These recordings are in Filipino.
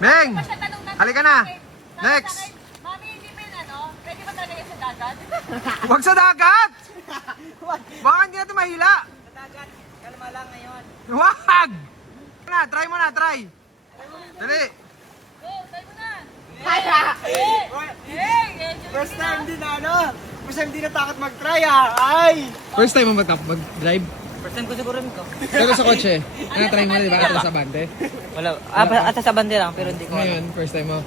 Meng! Halika na! Next! Mami, hindi ba yun ano? Pwede ba talaga sa dagat? Huwag sa dagat! Baka hindi natin mahila! Sa dagat, kalma lang ngayon. Wag! Try mo na, try! Dali! Go, try mo na! First time din na ano. First time din natakot mag-try Ay! First time mo mag-drive? First time ko siguro nito. Pero sa kotse, try mo na, di ba? Atras sa bante. Wala. Ata sa bande lang, pero hindi ko. Ngayon, first time mo.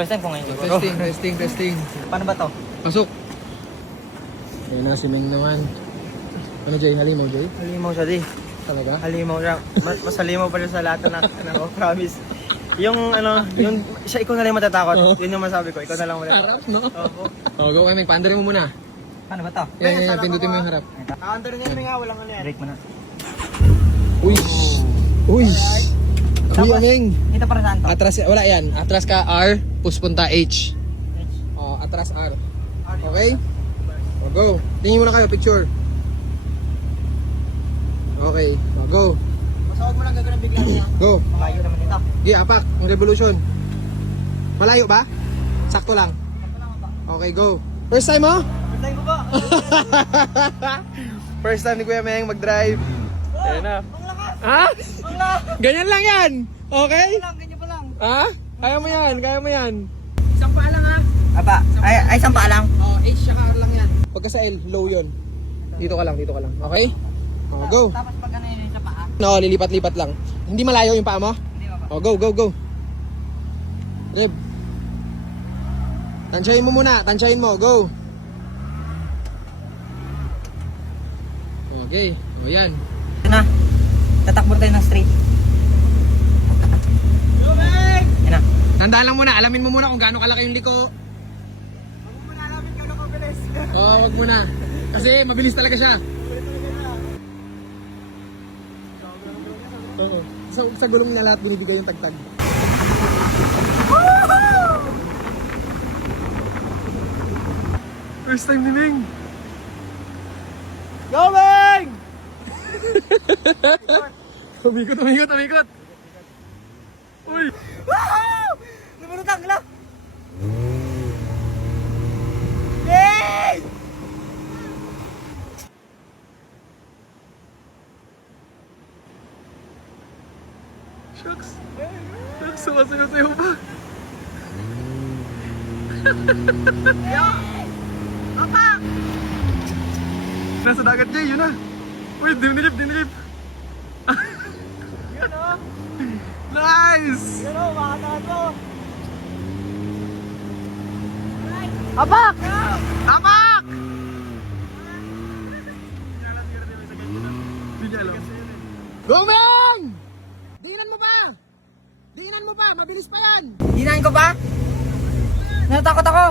First time ko ngayon siguro. Testing. Paano ba to? Pasok! Ayun na, si Meng naman. Ano, Jay? Halimaw, Jay? Halimaw siya di. Talaga? Halimaw siya. Mas halimaw pa rin sa lahat na ano, promise. Yung ano, yung siya ikaw na lang matatakot. Yun yung masabi ko, ikaw na lang matatakot. Harap, no? Opo. Oh, go, Meng. Paandarin mo muna. Paano ba to? Yan, pindutin mo yung harap. Nakaandarin niya nga, walang ano yan. Break mo na. Uy! Uy! Uy, Meng! Ito para saan to? Atras, wala yan. Atras ka R, push punta H. Oh, atras R. Okay? O, go. Tingin muna kayo, picture. Okay, o, go. Masawag mo lang gagawin bigla niya. Go. Malayo naman ito. Gi, apak, yung revolution. Malayo ba? Sakto lang. Ito lang ba? Okay, go. First time mo? First time ko ba? First time ni Kuya Meng mag-drive. Ayan na. Ang lakas! Ha? Ang lakas! Ganyan lang yan. Okay? Ganyan pa lang. Ha? Kaya mo yan, kaya mo yan. Isang paa lang ha? Aba, ay isang paa lang. Oh, H saka R lang yan. Pagka sa L, low yun. Dito ka lang. Okay? Oh, go. Tapos pag ano yun sa paa? No, lilipat-lipat lang. Hindi malayo yung paa mo? Hindi ba? Oh, go. Reb. Tansyahin mo muna. Tansyahin mo. Go. Okay. O, yan. Ito na. Tatakbo tayo ng straight. Yan na. Tandaan lang muna. Alamin mo muna kung gaano kalaki yung liko. Huwag mo na alamin ka na kabilis. Oo, wag muna. Kasi mabilis talaga siya. Oo. Sa gulong niya lahat binibigay yung tagtag. First time ni Ming. Going! Umikot. Uy! Wow! Lumunutang lang! Yay! Shucks! Sumasayo-sayo pa. Papa! Nasa dagat niya, yun na. Uy, dinilip. Yan o! Nice! Yan o, makatahan mo! Apak! Tapak! Hindi niya alam. Go, Meng! Diinan mo pa! Mabilis pa yan! Dinahin ko ba? Natatakot ako!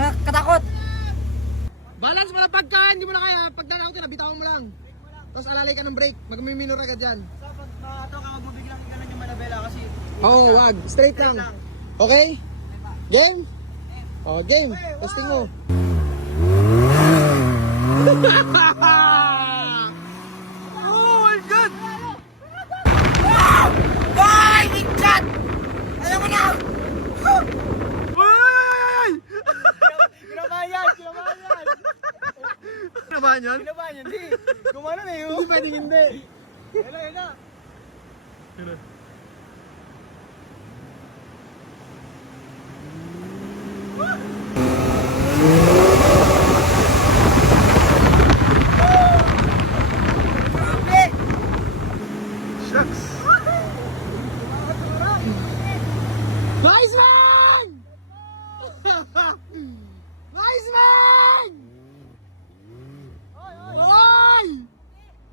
Nakatakot! Balance mo lang pagka, hindi mo na kaya. Pag danaw ka, bitawan mo lang. Tapos alalay ka ng brake, magmiminor agad dyan. Dapat ito ka, huwag mo biglang iganan yung manabela kasi... Oo, wag. Straight lang. Okay? Game? Oh, game. Testing mo. Oh my God! Boy! Ikat! Alam mo na! Uy! Kinabahan yan! Kinabahan yan? Kinabahan yan, di! Kumano na yun! Hindi pwedeng hindi. Yan na! Shucks! Nice man! Nice man! Oy!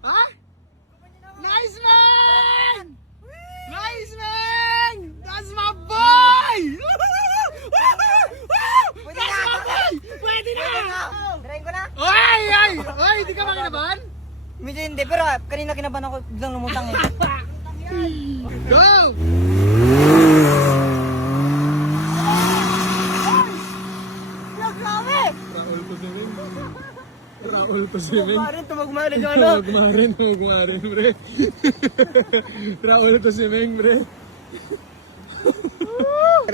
Ha? Nice man! Nice man! That's my boy! Pwede That's na! my boy! Pwede na! Dirahin ko na! Oy! Oy! Hindi ka makinabahan? Medyo hindi, pero kanina kinabahan ako biglang lumutang eh. Go! Grabe! Raul to si Ming. Tumagmarin yung ano. Magmarin, pre. Raul to si Ming, pre.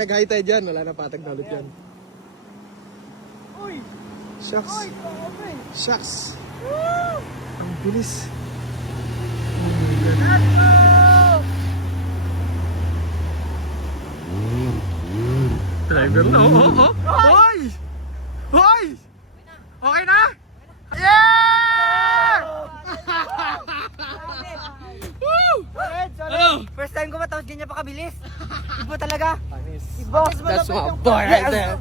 nag-high tide yan, wala na patag na ulit yan. Uy! Shucks. Grabe! Shucks. Ang bilis. Driver na, Hoy! Hoy! Okay na? Yeah! Woo! Ano? First time ko ba tapos ganyan pa kabilis? Iba talaga. Iba. That's my boy right there.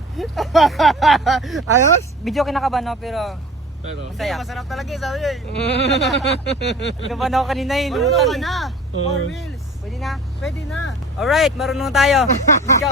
Ayos? Video kinakabahan no, pero Pero, masaya. Masarap talaga eh, sabi niya eh. Kinabahan ako kanina eh. Marunong ka na. 4 wheels. Pwede na? Pwede na. Alright, marunong tayo. Let's go.